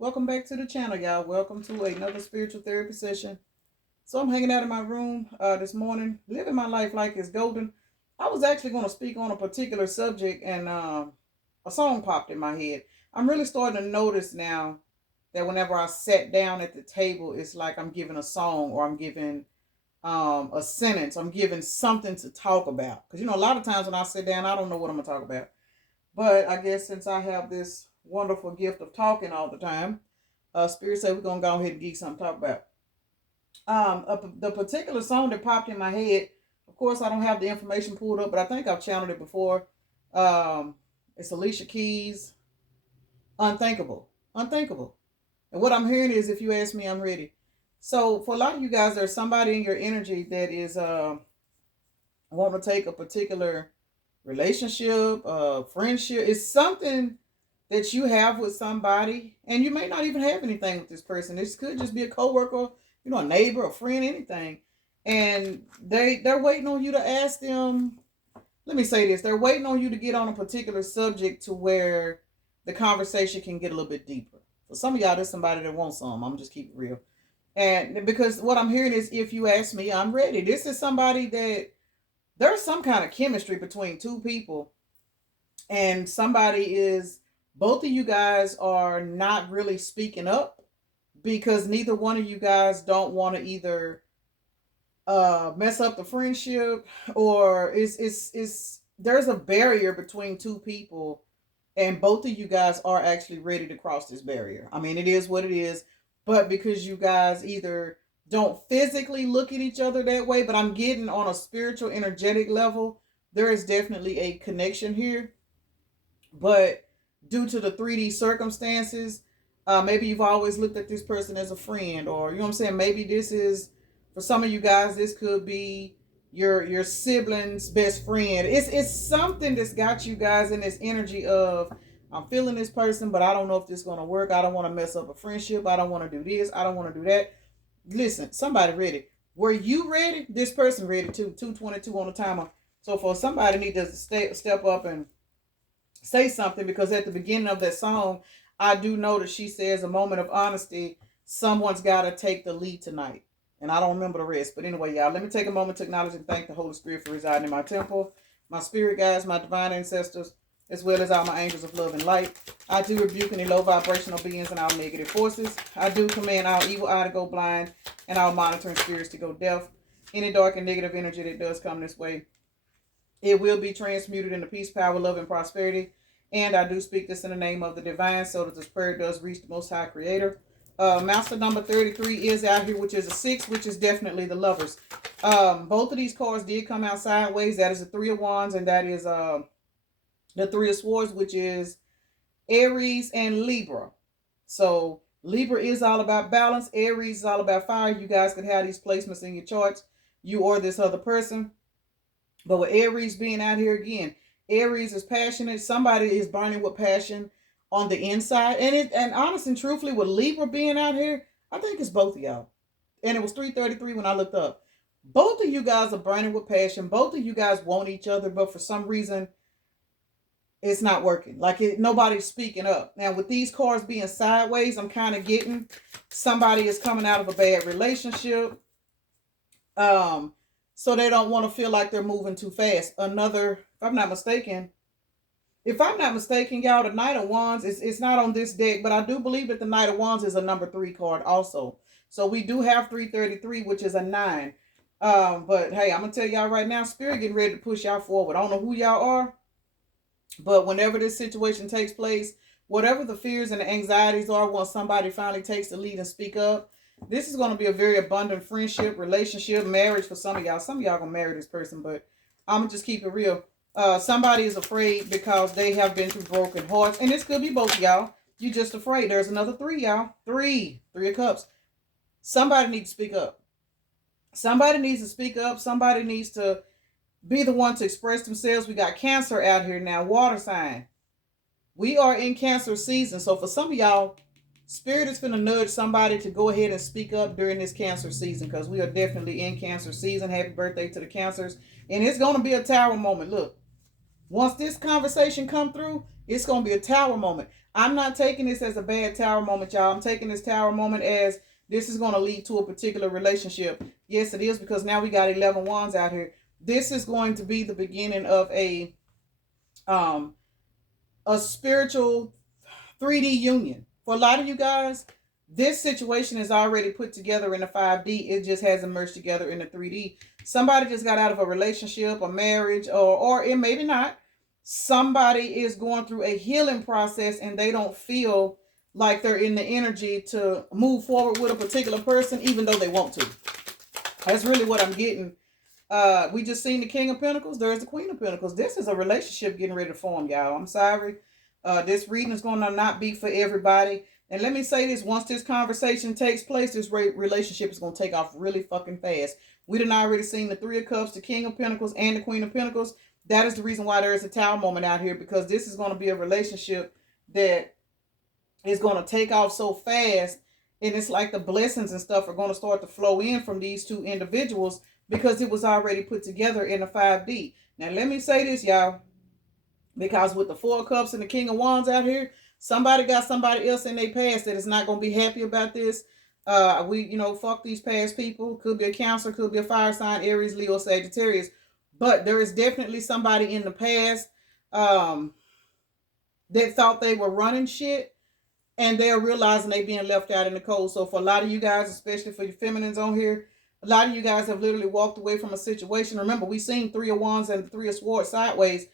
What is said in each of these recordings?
Welcome back to the channel, y'all. Welcome to another spiritual therapy session. So I'm hanging out in my room this morning, living my life like it's golden. I was actually going to speak on a particular subject, and a song popped in my head. I'm really starting to notice now that whenever I sat down at the table, it's like I'm giving a song or I'm giving a sentence. I'm giving something to talk about. Because, a lot of times when I sit down, I don't know what I'm going to talk about. But I guess since I have this wonderful gift of talking all the time, Spirit said we're gonna go ahead and get something to talk about. The particular song that popped in my head. Of course, I don't have the information pulled up, but I think I've channeled it before. It's Alicia Keys, "Unthinkable," "Unthinkable." And what I'm hearing is, if you ask me, I'm ready. So for a lot of you guys, there's somebody in your energy that is want to take a particular relationship, friendship. It's something that you have with somebody, and you may not even have anything with this person. This could just be a coworker, a neighbor, a friend, anything. And they're waiting on you to ask them. Let me say this: they're waiting on you to get on a particular subject to where the conversation can get a little bit deeper. For some of y'all, there's somebody that wants some. I'm just keep it real. And because what I'm hearing is, if you ask me, I'm ready. This is somebody that there's some kind of chemistry between two people, and somebody is, both of you guys are not really speaking up because neither one of you guys don't want to either mess up the friendship, or it's there's a barrier between two people, and both of you guys are actually ready to cross this barrier. I mean, it is what it is, but because you guys either don't physically look at each other that way, but I'm getting on a spiritual, energetic level, there is definitely a connection here. But due to the 3D circumstances, maybe you've always looked at this person as a friend, or you know what I'm saying. Maybe this is, for some of you guys, this could be your sibling's best friend. It's something that's got you guys in this energy of, I'm feeling this person, but I don't know if this is gonna work. I don't want to mess up a friendship. I don't want to do this. I don't want to do that. Listen, somebody ready. Were you ready? This person ready too. 222 on the timer. So for somebody need to step up and say something, because at the beginning of that song, I do know that she says, a moment of honesty, someone's got to take the lead tonight. And I don't remember the rest. But anyway, y'all, let me take a moment to acknowledge and thank the Holy Spirit for residing in my temple, my spirit guides, my divine ancestors, as well as all my angels of love and light. I do rebuke any low vibrational beings and all negative forces. I do command all evil eye to go blind and all monitoring spirits to go deaf. Any dark and negative energy that does come this way, it will be transmuted into peace, power, love, and prosperity. And I do speak this in the name of the divine, so that this prayer does reach the Most High Creator. Master number 33 is out here, which is a 6, which is definitely the lovers. Both of these cards did come out sideways. That is the 3 of Wands, and that is the 3 of Swords, which is Aries and Libra. So Libra is all about balance. Aries is all about fire. You guys could have these placements in your charts, you or this other person. But with Aries being out here again, Aries is passionate. Somebody is burning with passion on the inside. And honest and truthfully, with Libra being out here, I think it's both of y'all. And it was 3:33 when I looked up. Both of you guys are burning with passion. Both of you guys want each other, but for some reason, it's not working. Nobody's speaking up. Now, with these cards being sideways, I'm kind of getting somebody is coming out of a bad relationship. So they don't want to feel like they're moving too fast. If I'm not mistaken, y'all, the Knight of Wands, it's not on this deck, but I do believe that the Knight of Wands is a number 3 card also. So we do have 333, which is a 9. But hey, I'm going to tell y'all right now, Spirit getting ready to push y'all forward. I don't know who y'all are, but whenever this situation takes place, whatever the fears and the anxieties are, once somebody finally takes the lead and speak up, this is going to be a very abundant friendship, relationship, marriage for some of y'all. Some of y'all going to marry this person, but I'm going to just keep it real. Somebody is afraid because they have been through broken hearts. And this could be both of y'all. You just afraid. There's another 3, y'all. 3 of Cups. Somebody needs to speak up. Somebody needs to speak up. Somebody needs to be the one to express themselves. We got Cancer out here now. Water sign. We are in Cancer season. So for some of y'all, Spirit is going to nudge somebody to go ahead and speak up during this Cancer season, because we are definitely in Cancer season. Happy birthday to the Cancers. And it's going to be a tower moment. Look, once this conversation come through, it's going to be a tower moment. I'm not taking this as a bad tower moment, y'all. I'm taking this tower moment as this is going to lead to a particular relationship. Yes, it is, because now we got 11 wands out here. This is going to be the beginning of um a spiritual 3D union. For a lot of you guys, this situation is already put together in the 5D. It just hasn't merged together in the 3D. Somebody just got out of a relationship, a marriage, or it maybe not. Somebody is going through a healing process and they don't feel like they're in the energy to move forward with a particular person, even though they want to. That's really what I'm getting. We just seen the King of Pentacles. There's the Queen of Pentacles. This is a relationship getting ready to form, y'all. I'm sorry. This reading is going to not be for everybody. And let me say this, once this conversation takes place, this relationship is going to take off really fucking fast. We done already seen the Three of Cups, the King of Pentacles, and the Queen of Pentacles. That is the reason why there is a tower moment out here, because this is going to be a relationship that is going to take off so fast. And it's like the blessings and stuff are going to start to flow in from these two individuals because it was already put together in a 5D. Now, let me say this, y'all, because with the Four of Cups and the King of Wands out here, somebody got somebody else in their past that is not going to be happy about this. Fuck these past people. Could be a Cancer, could be a fire sign, Aries, Leo, Sagittarius. But there is definitely somebody in the past that thought they were running shit, and they're realizing they being left out in the cold. So for a lot of you guys, especially for your feminines on here, a lot of you guys have literally walked away from a situation. Remember, we seen Three of Wands and Three of Swords sideways,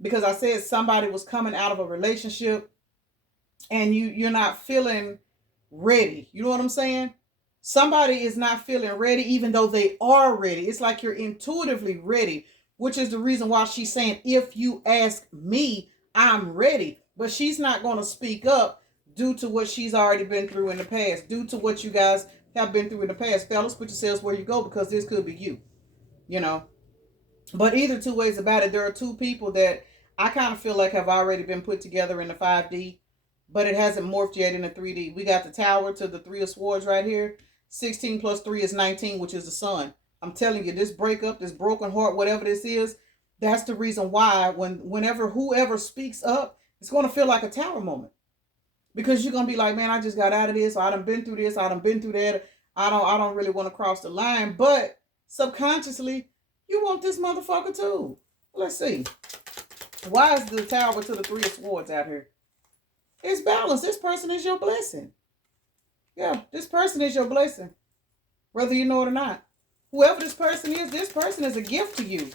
because I said somebody was coming out of a relationship and you're not feeling ready. You know what I'm saying? Somebody is not feeling ready, even though they are ready. It's like you're intuitively ready, which is the reason why she's saying, if you ask me, I'm ready. But she's not going to speak up due to what she's already been through in the past, due to what you guys have been through in the past. Fellas, put yourselves where you go, because this could be you, you know. But either two ways about it, there are two people that I kind of feel like have already been put together in the 5D, but it hasn't morphed yet in the 3D. We got the Tower to the Three of Swords right here. 16 plus 3 is 19, which is the Sun. I'm telling you, this breakup, this broken heart, whatever this is, that's the reason why whenever whoever speaks up, it's going to feel like a tower moment. Because you're going to be like, man, I just got out of this. Or I done been through this. I done been through that. I don't really want to cross the line. But subconsciously, you want this motherfucker too. Let's see. Why is the Tower to the Three of Swords out here? It's balance. This person is your blessing. Yeah, this person is your blessing. Whether you know it or not. Whoever this person is a gift to you.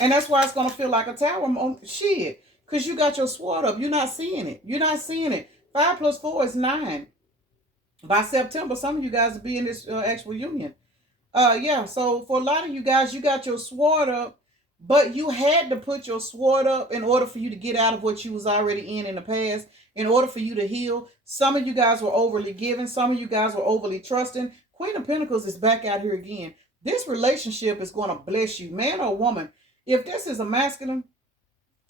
And that's why it's going to feel like a tower. Shit. Because you got your sword up. You're not seeing it. You're not seeing it. 5 plus 4 is 9. By September, some of you guys will be in this actual union. So for a lot of you guys, you got your sword up, but you had to put your sword up in order for you to get out of what you was already in the past, in order for you to heal. Some of you guys were overly giving. Some of you guys were overly trusting. Queen of Pentacles is back out here again. This relationship is going to bless you, man or woman. If this is a masculine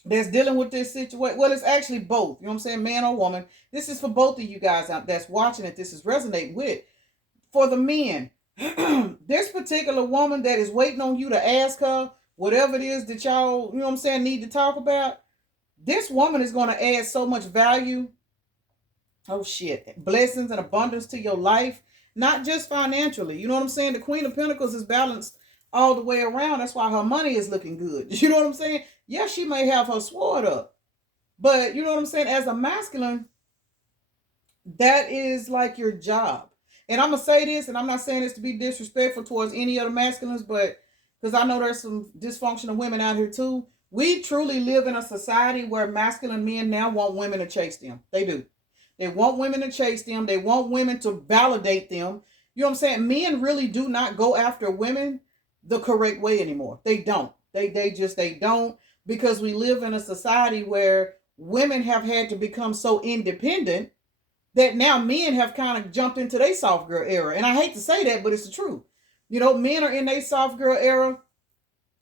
that's dealing with this situation, well, it's actually both. You know what I'm saying? Man or woman. This is for both of you guys out that's watching it. This is resonating with. For the men, this particular woman that is waiting on you to ask her whatever it is that y'all, you know what I'm saying, need to talk about, this woman is going to add so much value. Oh shit. Blessings and abundance to your life. Not just financially. You know what I'm saying? The Queen of Pentacles is balanced all the way around. That's why her money is looking good. You know what I'm saying? Yes, she may have her sword up. But you know what I'm saying? As a masculine, that is like your job. And I'm going to say this, and I'm not saying this to be disrespectful towards any other masculines, but because I know there's some dysfunctional women out here too. We truly live in a society where masculine men now want women to chase them. They do. They want women to chase them. They want women to validate them. You know what I'm saying? Men really do not go after women the correct way anymore. They don't. They don't, because we live in a society where women have had to become so independent that now men have kind of jumped into their soft girl era. And I hate to say that, but it's the truth. You know, men are in their soft girl era.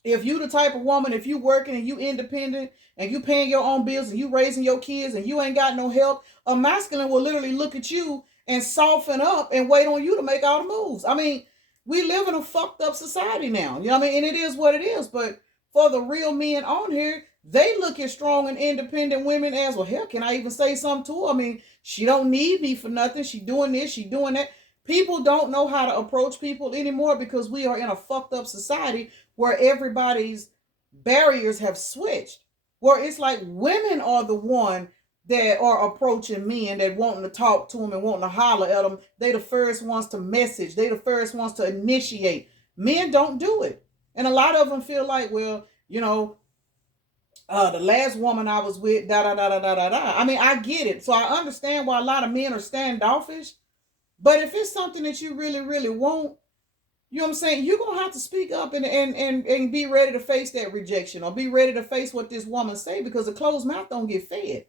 If you the type of woman, if you working and you independent and you paying your own bills and you raising your kids and you ain't got no help, a masculine will literally look at you and soften up and wait on you to make all the moves. I mean, we live in a fucked up society now. You know what I mean? And it is what it is. But for the real men on here, They look at strong and independent women as, well, hell, can I even say something to her? I mean, she don't need me for nothing. She doing this, she doing that. People don't know how to approach people anymore because we are in a fucked up society where everybody's barriers have switched. Where it's like women are the one that are approaching men that wanting to talk to them and wanting to holler at them. They the first ones to message. They the first ones to initiate. Men don't do it. And a lot of them feel like, well, the last woman I was with, da da da da da da da. I mean, I get it. So I understand why a lot of men are standoffish. But if it's something that you really, really want, you know what I'm saying? You're going to have to speak up and be ready to face that rejection or be ready to face what this woman say, because a closed mouth don't get fed.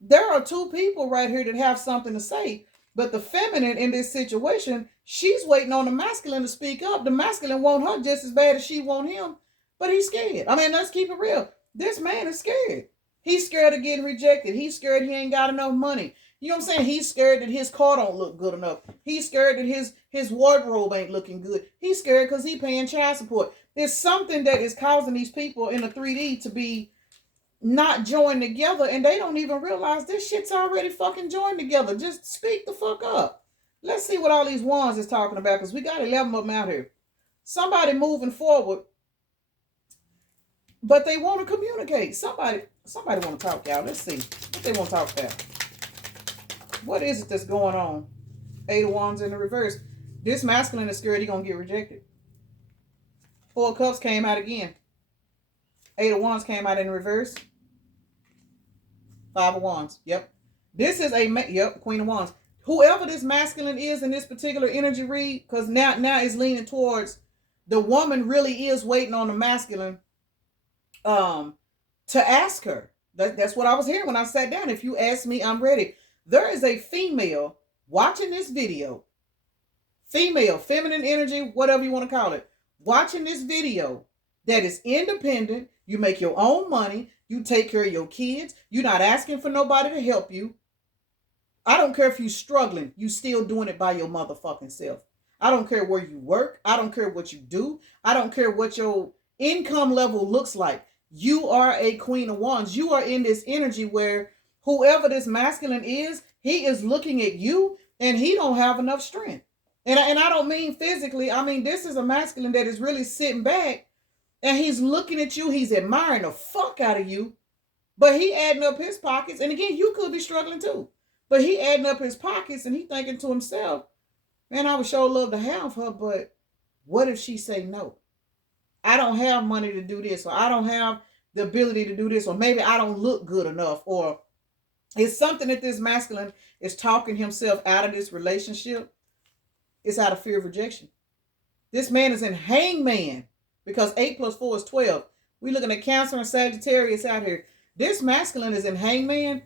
There are two people right here that have something to say, but the feminine in this situation, she's waiting on the masculine to speak up. The masculine want her just as bad as she want him, but he's scared. I mean, let's keep it real. This man is scared. He's scared of getting rejected. He's scared he ain't got enough money. You know what I'm saying? He's scared that his car don't look good enough. He's scared that his wardrobe ain't looking good. He's scared because he paying child support. There's something that is causing these people in the 3D to be not joined together, and they don't even realize this shit's already fucking joined together. Just speak the fuck up. Let's see what all these ones is talking about, because we got 11 of them out here. Somebody moving forward, but they want to communicate. Somebody want to talk, y'all. Let's see what they want to talk about. What is it that's going on? 8 of Wands in the reverse. This masculine is scared he's going to get rejected. 4 of Cups came out again. 8 of Wands came out in reverse. 5 of Wands. Yep. This is Queen of Wands. Whoever this masculine is in this particular energy read, because now it's leaning towards the woman really is waiting on the masculine to ask her. That's what I was hearing when I sat down. If you ask me, I'm ready. There is a female watching this video. Female, feminine energy, whatever you want to call it. Watching this video that is independent. You make your own money. You take care of your kids. You're not asking for nobody to help you. I don't care if you're struggling. You still doing it by your motherfucking self. I don't care where you work. I don't care what you do. I don't care what your income level looks like. You are a Queen of Wands. You are in this energy where whoever this masculine is, he is looking at you and he don't have enough strength. And I don't mean physically. I mean, this is a masculine that is really sitting back and he's looking at you. He's admiring the fuck out of you. But he adding up his pockets. And again, you could be struggling too. But he adding up his pockets and he thinking to himself, man, I would sure love to have her, but what if she say no? I don't have money to do this, or I don't have the ability to do this, or maybe I don't look good enough, or it's something that this masculine is talking himself out of this relationship. It's out of fear of rejection. This man is in hangman because 8 plus 4 is 12. We're looking at Cancer and Sagittarius out here. This masculine is in hangman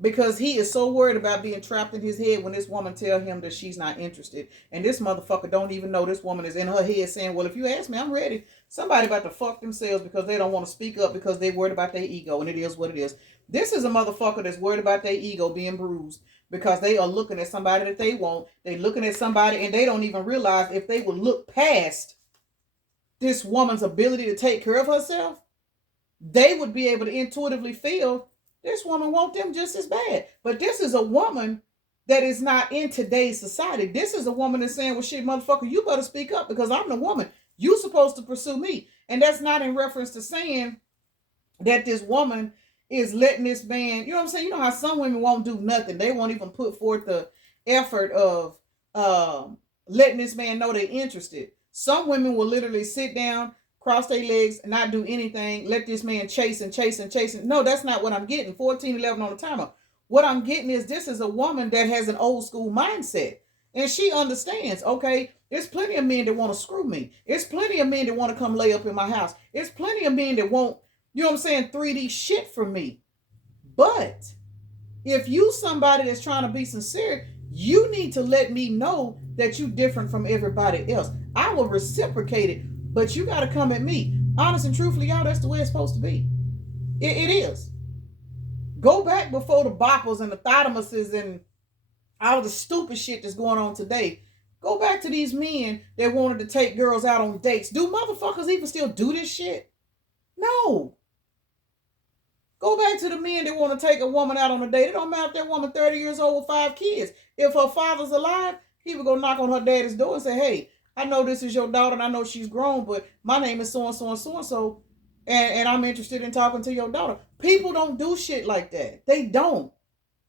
because he is so worried about being trapped in his head when this woman tell him that she's not interested. And this motherfucker don't even know this woman is in her head saying, well, if you ask me, I'm ready. Somebody about to fuck themselves because they don't want to speak up because they worried about their ego, and it is what it is. This is a motherfucker that's worried about their ego being bruised because they are looking at somebody that they want. They're looking at somebody and they don't even realize if they would look past this woman's ability to take care of herself, they would be able to intuitively feel this woman wants them just as bad. But this is a woman that is not in today's society. This is a woman that's saying, well, shit, motherfucker, you better speak up because I'm the woman. You supposed to pursue me. And that's not in reference to saying that this woman is letting this man, you know what I'm saying? You know how some women won't do nothing. They won't even put forth the effort of letting this man know they're interested. Some women will literally sit down, cross their legs, and not do anything, let this man chase and chase and chase. No, that's not what I'm getting. 14:11 on the timer. What I'm getting is this is a woman that has an old school mindset. And she understands, okay, there's plenty of men that want to screw me. There's plenty of men that want to come lay up in my house. There's plenty of men that want, you know what I'm saying, 3D shit from me. But if you somebody that's trying to be sincere, you need to let me know that you different from everybody else. I will reciprocate it, but you got to come at me. Honest and truthfully, y'all, that's the way it's supposed to be. It is. Go back before the boppers and the thalamuses and all the stupid shit that's going on today. Go back to these men that wanted to take girls out on dates. Do motherfuckers even still do this shit? No. Go back to the men that want to take a woman out on a date. It don't matter if that woman 30 years old with 5 kids. If her father's alive, he would go knock on her daddy's door and say, hey, I know this is your daughter and I know she's grown, but my name is so-and-so and so-and-so, and I'm interested in talking to your daughter. People don't do shit like that. They don't.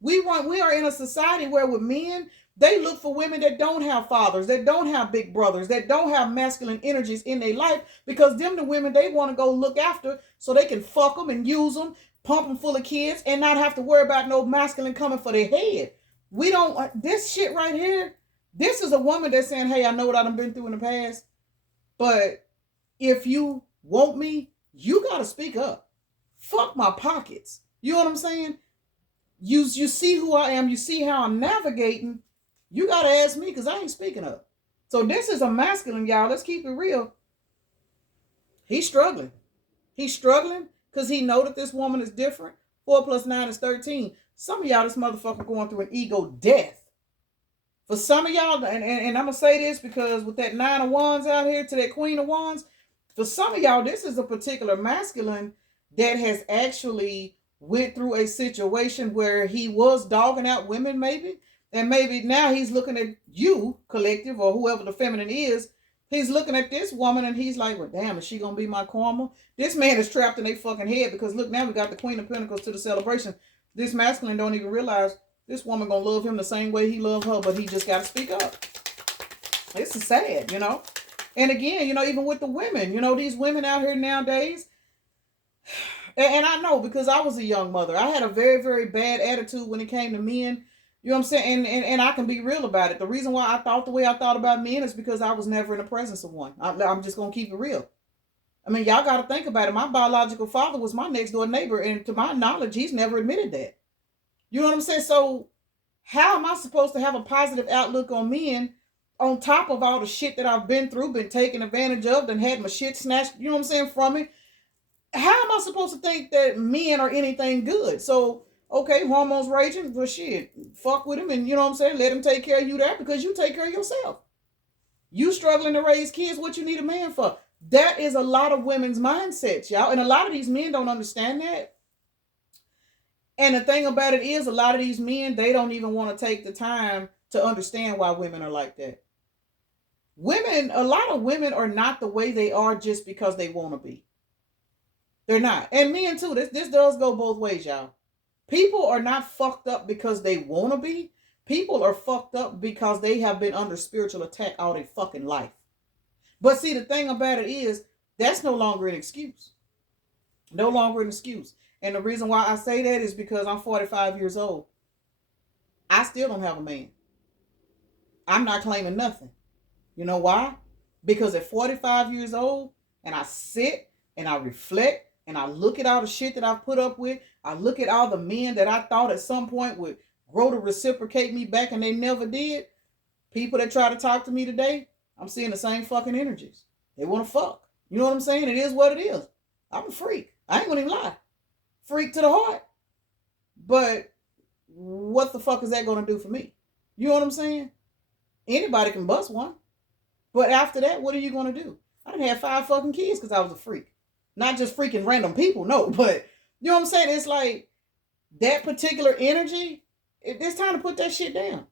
We are in a society where with men, they look for women that don't have fathers, that don't have big brothers, that don't have masculine energies in their life, because them the women they want to go look after so they can fuck them and use them, pump them full of kids, and not have to worry about no masculine coming for their head. We don't, this shit right here, this is a woman that's saying, hey, I know what I've been through in the past, but if you want me, you got to speak up. Fuck my pockets. You know what I'm saying? You see who I am. You see how I'm navigating. You got to ask me because I ain't speaking up. So this is a masculine, y'all. Let's keep it real. He's struggling. He's struggling because he know that this woman is different. 4 + 9 is 13. Some of y'all, this motherfucker going through an ego death. For some of y'all, and I'm going to say this because with that 9 of Wands out here to that Queen of Wands, for some of y'all, this is a particular masculine that has actually went through a situation where he was dogging out women maybe, and maybe now he's looking at you, collective, or whoever the feminine is, he's looking at this woman and he's like, well, damn, is she going to be my karma? This man is trapped in their fucking head because look, now we got the Queen of Pentacles to the celebration. This masculine don't even realize this woman going to love him the same way he loved her, but he just got to speak up. This is sad, you know? And again, you know, even with the women, you know, these women out here nowadays, and I know because I was a young mother, I had a very, very bad attitude when it came to men. You know what I'm saying? And I can be real about it. The reason why I thought the way I thought about men is because I was never in the presence of one. I'm just going to keep it real. I mean, y'all got to think about it. My biological father was my next door neighbor. And to my knowledge, he's never admitted that. You know what I'm saying? So how am I supposed to have a positive outlook on men on top of all the shit that I've been through, been taken advantage of, and had my shit snatched, you know what I'm saying, from me? How am I supposed to think that men are anything good? So, okay, hormones raging, but shit, fuck with him and, you know what I'm saying, let him take care of you there because you take care of yourself. You struggling to raise kids, what you need a man for? That is a lot of women's mindsets, y'all. And a lot of these men don't understand that. And the thing about it is, a lot of these men, they don't even want to take the time to understand why women are like that. Women, a lot of women are not the way they are just because they want to be. They're not. And men too. This does go both ways, y'all. People are not fucked up because they want to be. People are fucked up because they have been under spiritual attack all their fucking life. But see, the thing about it is, that's no longer an excuse. No longer an excuse. And the reason why I say that is because I'm 45 years old. I still don't have a man. I'm not claiming nothing. You know why? Because at 45 years old, and I sit and I reflect and I look at all the shit that I've put up with. I look at all the men that I thought at some point would grow to reciprocate me back and they never did. People that try to talk to me today, I'm seeing the same fucking energies. They want to fuck. You know what I'm saying? It is what it is. I'm a freak. I ain't gonna even lie. Freak to the heart. But what the fuck is that gonna do for me? You know what I'm saying? Anybody can bust one. But after that, what are you gonna do? I done had 5 fucking kids because I was a freak. Not just freaking random people, no. But you know what I'm saying? It's like that particular energy, it's time to put that shit down.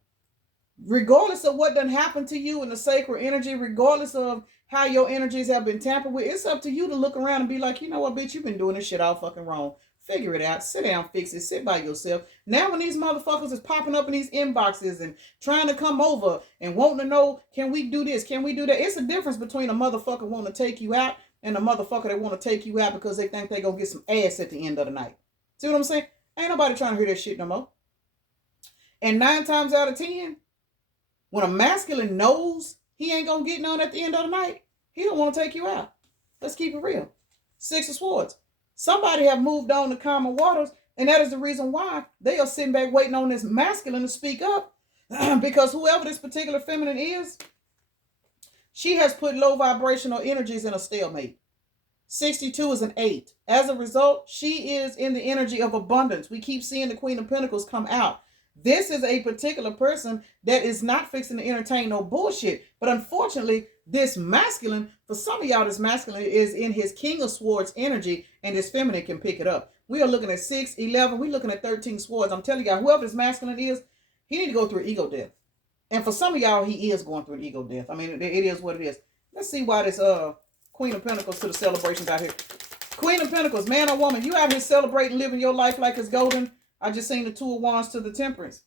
Regardless of what done happened to you in the sacred energy, regardless of how your energies have been tampered with, it's up to you to look around and be like, you know what, bitch, you've been doing this shit all fucking wrong. Figure it out. Sit down, fix it. Sit by yourself. Now when these motherfuckers is popping up in these inboxes and trying to come over and wanting to know, can we do this? Can we do that? It's a difference between a motherfucker wanting to take you out and a motherfucker that want to take you out because they think they gonna get some ass at the end of the night. See what I'm saying? Ain't nobody trying to hear that shit no more. And 9 times out of 10, when a masculine knows he ain't gonna get none at the end of the night, he don't want to take you out. Let's keep it real. 6 of Swords. Somebody have moved on to calmer waters, and that is the reason why they are sitting back waiting on this masculine to speak up. Because whoever this particular feminine is, she has put low vibrational energies in a stalemate. 62 is an 8. As a result, she is in the energy of abundance. We keep seeing the Queen of Pentacles come out. This is a particular person that is not fixing to entertain no bullshit. But unfortunately, this masculine, for some of y'all, this masculine is in his King of Swords energy, and this feminine can pick it up. We are looking at 6, 11. We're looking at 13 swords. I'm telling y'all, whoever this masculine is, he need to go through an ego death. And for some of y'all, he is going through an ego death. I mean, it is what it is. Let's see why this Queen of Pentacles to the celebrations out here. Queen of Pentacles, man or woman, you out here celebrating, living your life like it's golden. I just seen the Two of Wands to the Temperance.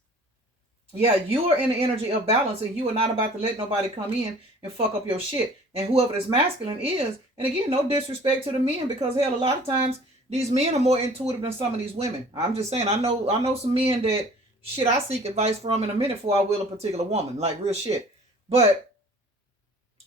Yeah, you are in the energy of balance, and you are not about to let nobody come in and fuck up your shit. And whoever this masculine is, and again, no disrespect to the men, because hell, a lot of times these men are more intuitive than some of these women. I'm just saying, I know some men that shit I seek advice from in a minute before I will a particular woman, like real shit. But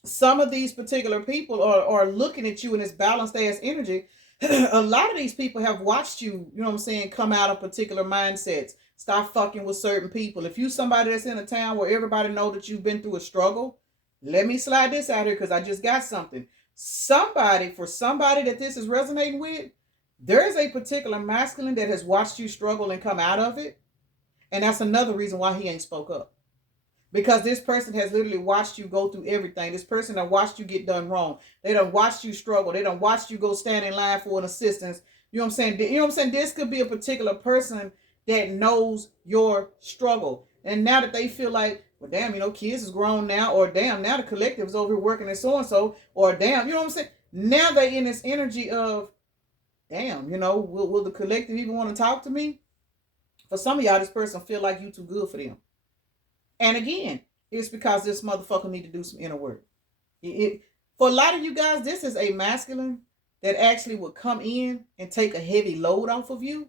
some of these particular people are looking at you in this balanced ass energy. A lot of these people have watched you, you know what I'm saying, come out of particular mindsets. Stop fucking with certain people. If you somebody that's in a town where everybody know that you've been through a struggle, let me slide this out here because I just got something. For somebody that this is resonating with, there is a particular masculine that has watched you struggle and come out of it. And that's another reason why he ain't spoke up. Because this person has literally watched you go through everything. This person that watched you get done wrong. They done watched you struggle. They done watched you go stand in line for an assistance. You know what I'm saying? You know what I'm saying? This could be a particular person that knows your struggle. And now that they feel like, well, damn, you know, kids is grown now, or damn, now the collective is over here working at so-and-so, or damn, you know what I'm saying? Now they in this energy of, damn, you know, will the collective even want to talk to me? For some of y'all, this person feel like you too good for them. And again, it's because this motherfucker need to do some inner work. For a lot of you guys, this is a masculine that actually would come in and take a heavy load off of you,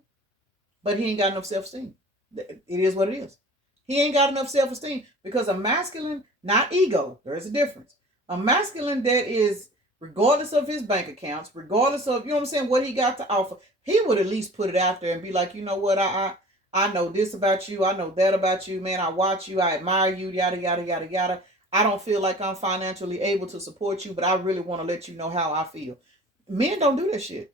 but he ain't got enough self-esteem. It is what it is. He ain't got enough self-esteem because a masculine, not ego, there is a difference. A masculine that is, regardless of his bank accounts, regardless of, you know what I'm saying, what he got to offer, he would at least put it out there and be like, you know what, I know this about you. I know that about you, man. I watch you. I admire you, yada, yada, yada, yada. I don't feel like I'm financially able to support you, but I really want to let you know how I feel. Men don't do that shit.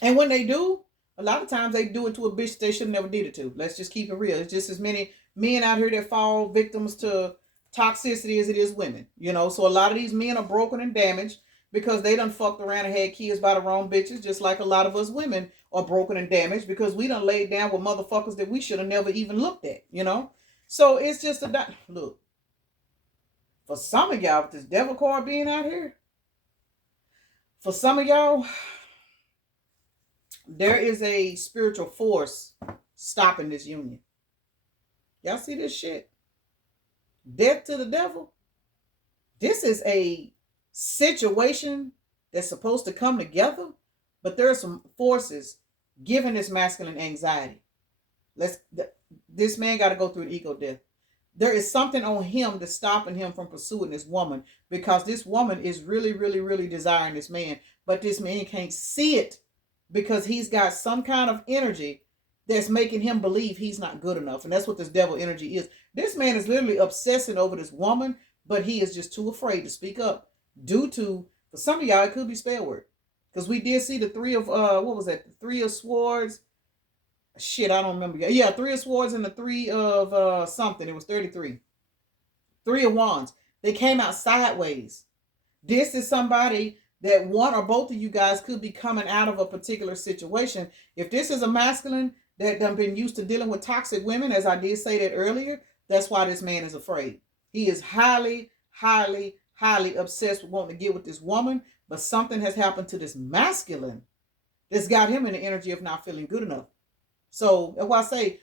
And when they do, a lot of times they do it to a bitch they should never did it to. Let's just keep it real. It's just as many men out here that fall victims to toxicity as it is women. You know, so a lot of these men are broken and damaged because they done fucked around and had kids by the wrong bitches, just like a lot of us women are broken and damaged because we done laid down with motherfuckers that we should have never even looked at, you know? So it's just look, for some of y'all, with this devil card being out here, for some of y'all, there is a spiritual force stopping this union. Y'all see this shit? Death to the devil. This is a situation that's supposed to come together, but there are some forces giving this masculine anxiety. This man got to go through an ego death. There is something on him that's stopping him from pursuing this woman because this woman is really, really, really desiring this man, but this man can't see it because he's got some kind of energy that's making him believe he's not good enough. And that's what this devil energy is. This man is literally obsessing over this woman, but he is just too afraid to speak up due to, for some of y'all, it could be spell work. Because we did see the three of, what was that? The three of swords. Shit, I don't remember. Yeah, three of swords and the three of something. It was 33. Three of wands. They came out sideways. This is somebody that one or both of you guys could be coming out of a particular situation. If this is a masculine that done been used to dealing with toxic women, as I did say that earlier, that's why this man is afraid. He is highly, highly, highly obsessed with wanting to get with this woman, but something has happened to this masculine that's got him in the energy of not feeling good enough. So that's why I say,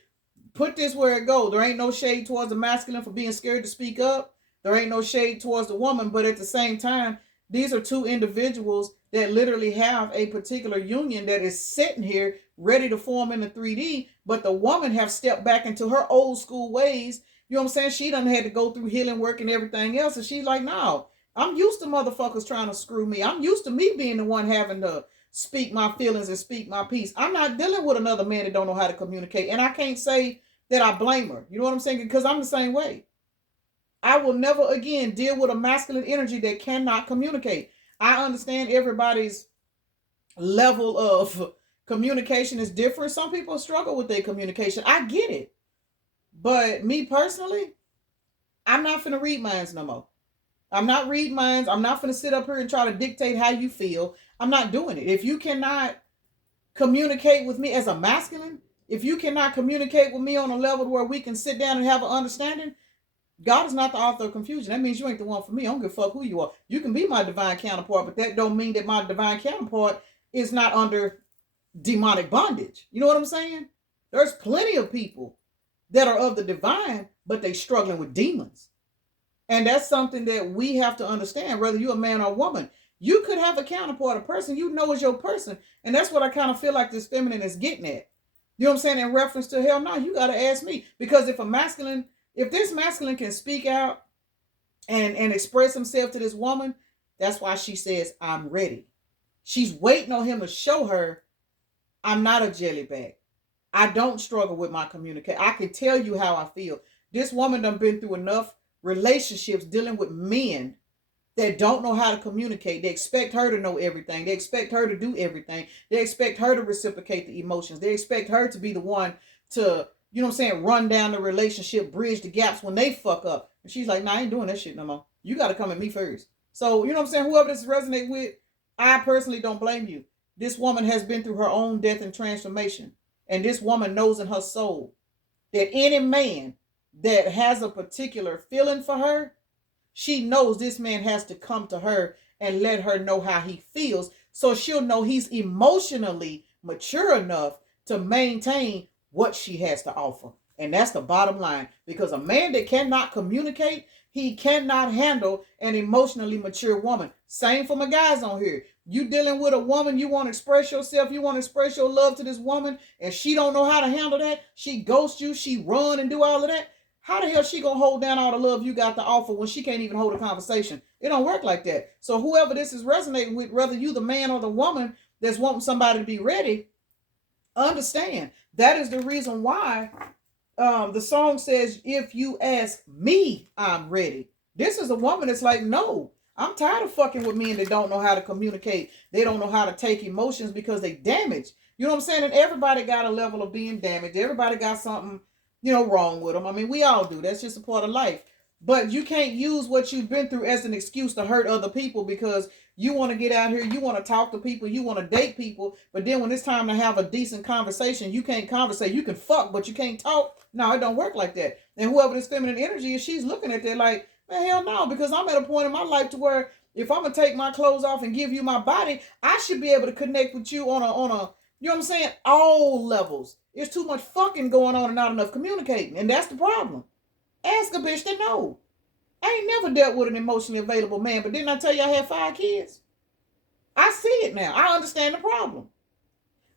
put this where it goes. There ain't no shade towards the masculine for being scared to speak up. There ain't no shade towards the woman, but at the same time, these are two individuals that literally have a particular union that is sitting here ready to form in the 3D, but the woman have stepped back into her old school ways. You know what I'm saying? She done had to go through healing work and everything else, and she's like, no, I'm used to motherfuckers trying to screw me. I'm used to me being the one having to speak my feelings and speak my piece. I'm not dealing with another man that don't know how to communicate, and I can't say that I blame her. You know what I'm saying? Because I'm the same way. I will never again deal with a masculine energy that cannot communicate. I understand everybody's level of communication is different. Some people struggle with their communication. I get it. But me personally, I'm not finna read minds no more. I'm not reading minds. I'm not finna sit up here and try to dictate how you feel. I'm not doing it. If you cannot communicate with me as a masculine, if you cannot communicate with me on a level where we can sit down and have an understanding, God is not the author of confusion. That means you ain't the one for me. I don't give a fuck who you are. You can be my divine counterpart, but that don't mean that my divine counterpart is not under demonic bondage. You know what I'm saying? There's plenty of people that are of the divine, but they struggling with demons. And that's something that we have to understand, whether you're a man or a woman. You could have a counterpart, a person you know is your person. And that's what I kind of feel like this feminine is getting at. You know what I'm saying? In reference to hell, no, you got to ask me. Because if this masculine can speak out and express himself to this woman, that's why she says, I'm ready. She's waiting on him to show her, I'm not a jellyback. I don't struggle with my communication. I can tell you how I feel. This woman done been through enough relationships dealing with men that don't know how to communicate. They expect her to know everything. They expect her to do everything. They expect her to reciprocate the emotions. They expect her to be the one to, you know what I'm saying, run down the relationship, bridge the gaps when they fuck up. And she's like, nah, I ain't doing that shit no more. You got to come at me first. So, you know what I'm saying, whoever this resonate with, I personally don't blame you. This woman has been through her own death and transformation. And this woman knows in her soul that any man that has a particular feeling for her, she knows this man has to come to her and let her know how he feels, so she'll know he's emotionally mature enough to maintain what she has to offer. And that's the bottom line. Because a man that cannot communicate, he cannot handle an emotionally mature woman. Same for my guys on here. You dealing with a woman, you want to express yourself, you want to express your love to this woman, and she don't know how to handle that. She ghosts you, she run and do all of that. How the hell she gonna hold down all the love you got to offer when she can't even hold a conversation? It don't work like that. So whoever this is resonating with, whether you the man or the woman that's wanting somebody to be ready, understand that is the reason why the song says, if you ask me, I'm ready. This is a woman that's like, no, I'm tired of fucking with men that don't know how to communicate. They don't know how to take emotions because they damaged. You know what I'm saying? And everybody got a level of being damaged. Everybody got something, wrong with them. I mean, we all do. That's just a part of life. But you can't use what you've been through as an excuse to hurt other people because you want to get out here, you want to talk to people, you want to date people, but then when it's time to have a decent conversation, you can't conversate. You can fuck, but you can't talk. No, it don't work like that. And whoever this feminine energy is, she's looking at that like, man, hell no, because I'm at a point in my life to where if I'm going to take my clothes off and give you my body, I should be able to connect with you on a you know what I'm saying, all levels. It's too much fucking going on and not enough communicating. And that's the problem. Ask a bitch to know. I ain't never dealt with an emotionally available man, but didn't I tell you I had 5 kids? I see it now. I understand the problem.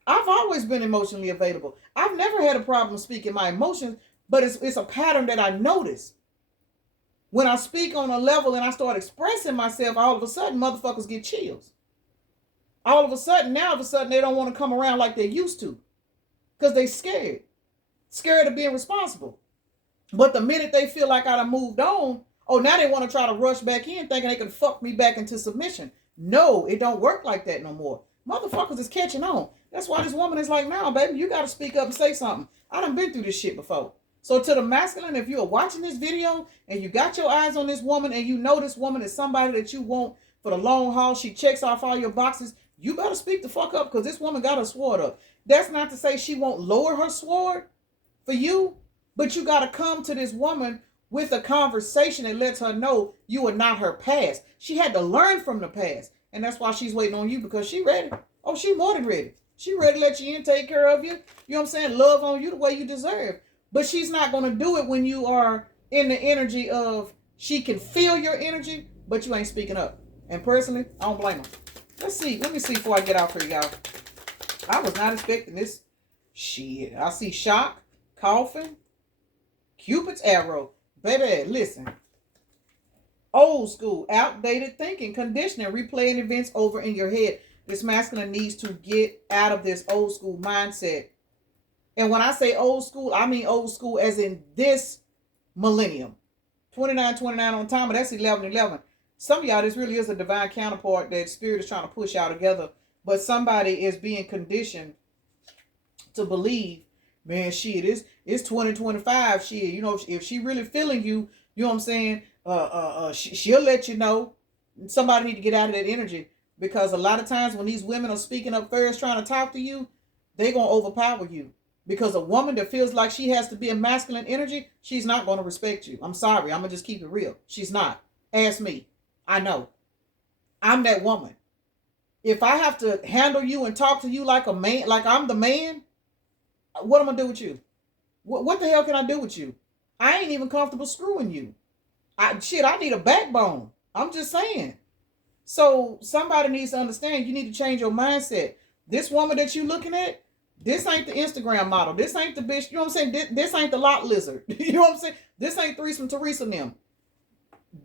I've always been emotionally available. I've never had a problem speaking my emotions, but it's a pattern that I notice. When I speak on a level and I start expressing myself, all of a sudden motherfuckers get chills. All of a sudden, they don't want to come around like they used to. Because they scared. Scared of being responsible. But the minute they feel like I done moved on, oh, now they want to try to rush back in thinking they can fuck me back into submission. No, it don't work like that no more. Motherfuckers is catching on. That's why this woman is like, nah, baby, you got to speak up and say something. I done been through this shit before. So to the masculine, if you're watching this video and you got your eyes on this woman and you know this woman is somebody that you want for the long haul, she checks off all your boxes, you better speak the fuck up because this woman got her sword up. That's not to say she won't lower her sword for you, but you got to come to this woman with a conversation that lets her know you are not her past. She had to learn from the past. And that's why she's waiting on you, because she ready. Oh, she more than ready. She ready to let you in, take care of you. You know what I'm saying? Love on you the way you deserve. But she's not going to do it when you are in the energy of, she can feel your energy, but you ain't speaking up. And personally, I don't blame her. Let's see. Let me see before I get out here, y'all. I was not expecting this. Shit. I see shock, coughing, Cupid's arrow. Baby, listen. Old school, outdated thinking, conditioning, replaying events over in your head. This masculine needs to get out of this old school mindset. And when I say old school, I mean old school as in this millennium. 2929 on time, but that's 1111. Some of y'all, this really is a divine counterpart that spirit is trying to push y'all together. But somebody is being conditioned to believe, man, shit, it's 2025. Shit, you know, if she really feeling you, you know what I'm saying? She'll let you know. Somebody need to get out of that energy, because a lot of times when these women are speaking up first, trying to talk to you, they're going to overpower you. Because a woman that feels like she has to be a masculine energy, she's not going to respect you. I'm sorry. I'm going to just keep it real. She's not. Ask me. I know. I'm that woman. If I have to handle you and talk to you like a man, like I'm the man, what am I going to do with you? What the hell can I do with you? I ain't even comfortable screwing you. I need a backbone. I'm just saying. So somebody needs to understand you need to change your mindset. This woman that you looking at, this ain't the Instagram model. This ain't the bitch. You know what I'm saying? This ain't the lot lizard. You know what I'm saying? This ain't threesome Teresa and them.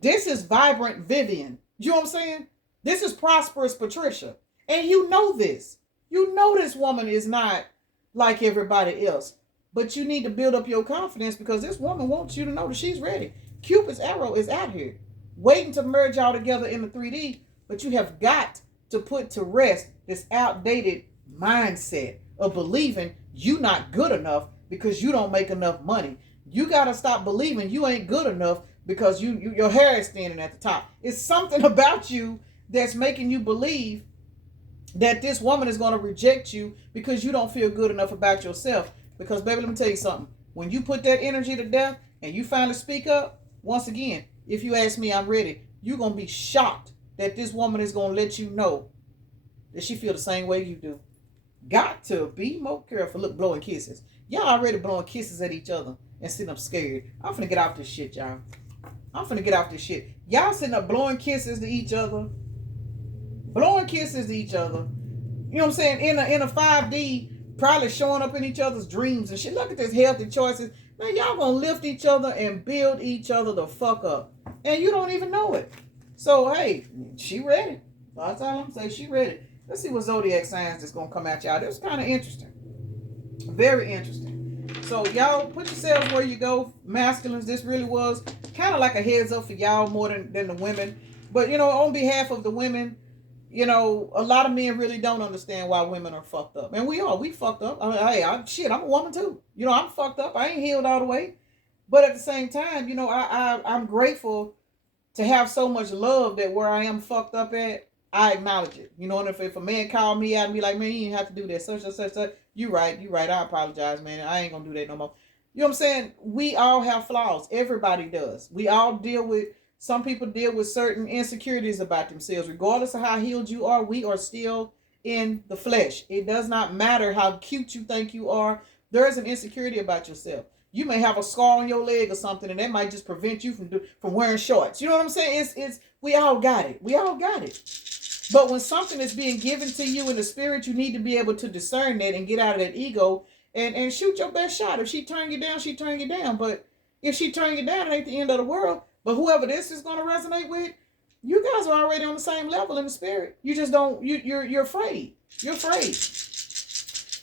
This is vibrant Vivian. You know what I'm saying? This is prosperous Patricia. And you know this. You know this woman is not like everybody else. But you need to build up your confidence because this woman wants you to know that she's ready. Cupid's arrow is out here, waiting to merge y'all together in the 3D. But you have got to put to rest this outdated mindset of believing you not good enough because you don't make enough money. You got to stop believing you ain't good enough because your hair is standing at the top. It's something about you that's making you believe that this woman is going to reject you because you don't feel good enough about yourself. Because, baby, let me tell you something. When you put that energy to death and you finally speak up, once again, if you ask me, I'm ready, you're going to be shocked that this woman is going to let you know that she feel the same way you do. Got to be more careful. Look, blowing kisses. Y'all already blowing kisses at each other and sitting up scared. I'm finna get off this shit, y'all. I'm finna get off this shit. Y'all sitting up blowing kisses to each other. Blowing kisses to each other. You know what I'm saying? In a 5D, probably showing up in each other's dreams and shit. Look at this healthy choices. Man, y'all gonna lift each other and build each other the fuck up. And you don't even know it. So, hey, she ready. That's all I'm saying. She ready. Let's see what zodiac signs is gonna come at y'all. This was kind of interesting. Very interesting. So, y'all put yourselves where you go. Masculines, this really was kind of like a heads up for y'all more than the women. But, you know, on behalf of the women, you know, a lot of men really don't understand why women are fucked up. And we fucked up. I mean, hey, I'm a woman too. You know, I'm fucked up. I ain't healed all the way. But at the same time, you know, I'm grateful to have so much love that where I am fucked up at, I acknowledge it. You know, and if a man called me out and be like, man, you didn't have to do that, such and such, such, you right. I apologize, man. I ain't gonna do that no more. You know what I'm saying? We all have flaws. Everybody does. We all deal with, some people deal with certain insecurities about themselves. Regardless of how healed you are, we are still in the flesh. It does not matter how cute you think you are. There is an insecurity about yourself. You may have a scar on your leg or something, and that might just prevent you from wearing shorts. You know what I'm saying? It's we all got it. We all got it. But when something is being given to you in the spirit, you need to be able to discern that and get out of that ego and shoot your best shot. If she turn you down, she turn you down. But if she turn you down, it ain't the end of the world. But whoever this is going to resonate with, you guys are already on the same level in the spirit. You just don't, you're afraid. You're afraid.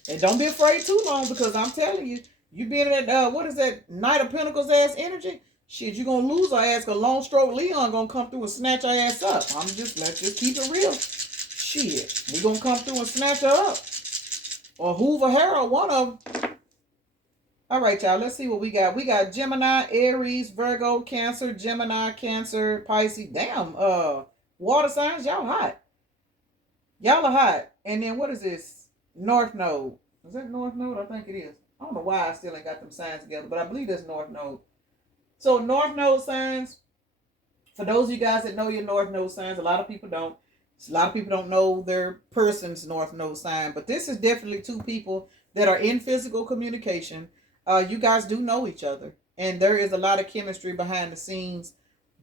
And don't be afraid too long, because I'm telling you, you being in that, what is that, Knight of Pentacles ass energy? Shit, you're going to lose her ass, because Long Stroke Leon going to come through and snatch her ass up. Let's just keep it real. Shit, he going to come through and snatch her up. Or Hoover Harold, one of them. All right, y'all, let's see what we got. We got Gemini, Aries, Virgo, Cancer, Gemini, Cancer, Pisces. Damn, water signs, y'all hot. Y'all are hot. And then what is this? North Node. Is that North Node? I think it is. I don't know why I still ain't got them signs together, but I believe that's North Node. So North Node signs, for those of you guys that know your North Node signs, a lot of people don't. A lot of people don't know their person's North Node sign, but this is definitely two people that are in physical communication. You guys do know each other, and there is a lot of chemistry behind the scenes,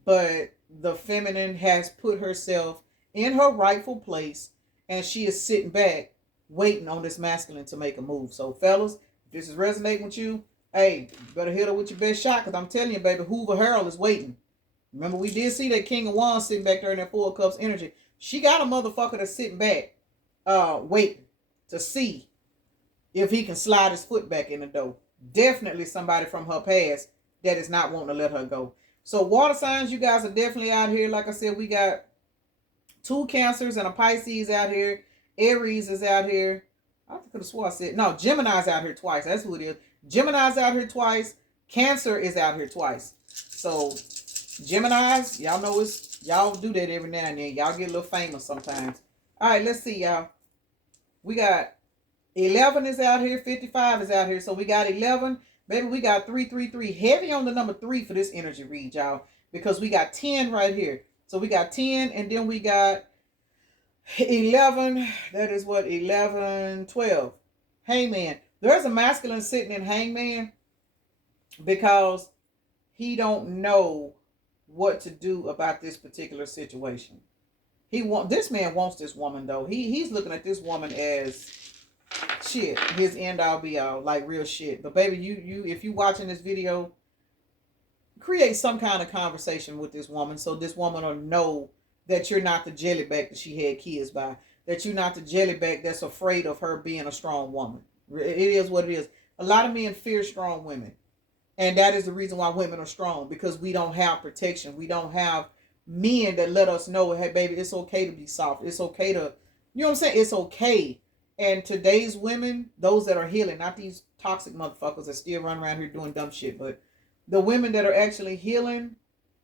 but the feminine has put herself in her rightful place, and she is sitting back waiting on this masculine to make a move. So fellas, if this is resonating with you, hey, you better hit her with your best shot, because I'm telling you, baby, Hoover Harold is waiting. Remember, we did see that King of Wands sitting back there in that Four of Cups energy. She got a motherfucker that's sitting back waiting to see if he can slide his foot back in the door. Definitely somebody from her past that is not wanting to let her go. So water signs, you guys are definitely out here. Like I said, we got 2 Cancers and a Pisces out here. Aries is out here. I could have swore I said, no, Gemini's out here twice. That's who it is. Gemini's out here twice. Cancer is out here twice. So Geminis, y'all know y'all do that every now and then. Y'all get a little famous sometimes. All right, let's see, y'all. We got 11 is out here. 55 is out here. So we got 11. Baby, we got 333. Heavy on the number 3 for this energy read, y'all. Because we got 10 right here. So we got 10 and then we got 11. That is what? 11, 12. Hangman. There's a masculine sitting in hangman because he don't know what to do about this particular situation. This man wants this woman though. He's looking at this woman as shit, his end all be all, like real shit. But baby, you if you watching this video, create some kind of conversation with this woman so this woman will know that you're not the jellyback that she had kids by, that you're not the jellyback that's afraid of her being a strong woman. It is what it is. A lot of men fear strong women, and that is the reason why women are strong, because we don't have protection. We don't have men that let us know, hey baby, it's okay to be soft, it's okay to, you know what I'm saying, it's okay. And today's women, those that are healing, not these toxic motherfuckers that still run around here doing dumb shit, but the women that are actually healing,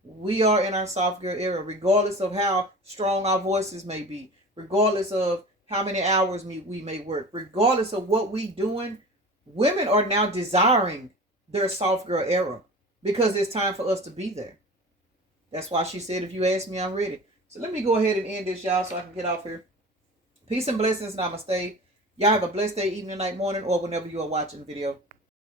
we are in our soft girl era, regardless of how strong our voices may be, regardless of how many hours we may work, regardless of what we doing. Women are now desiring their soft girl era because it's time for us to be there. That's why she said, if you ask me, I'm ready. So let me go ahead and end this, y'all, so I can get off here. Peace and blessings. Namaste. Y'all have a blessed day, evening, night, morning, or whenever you are watching the video.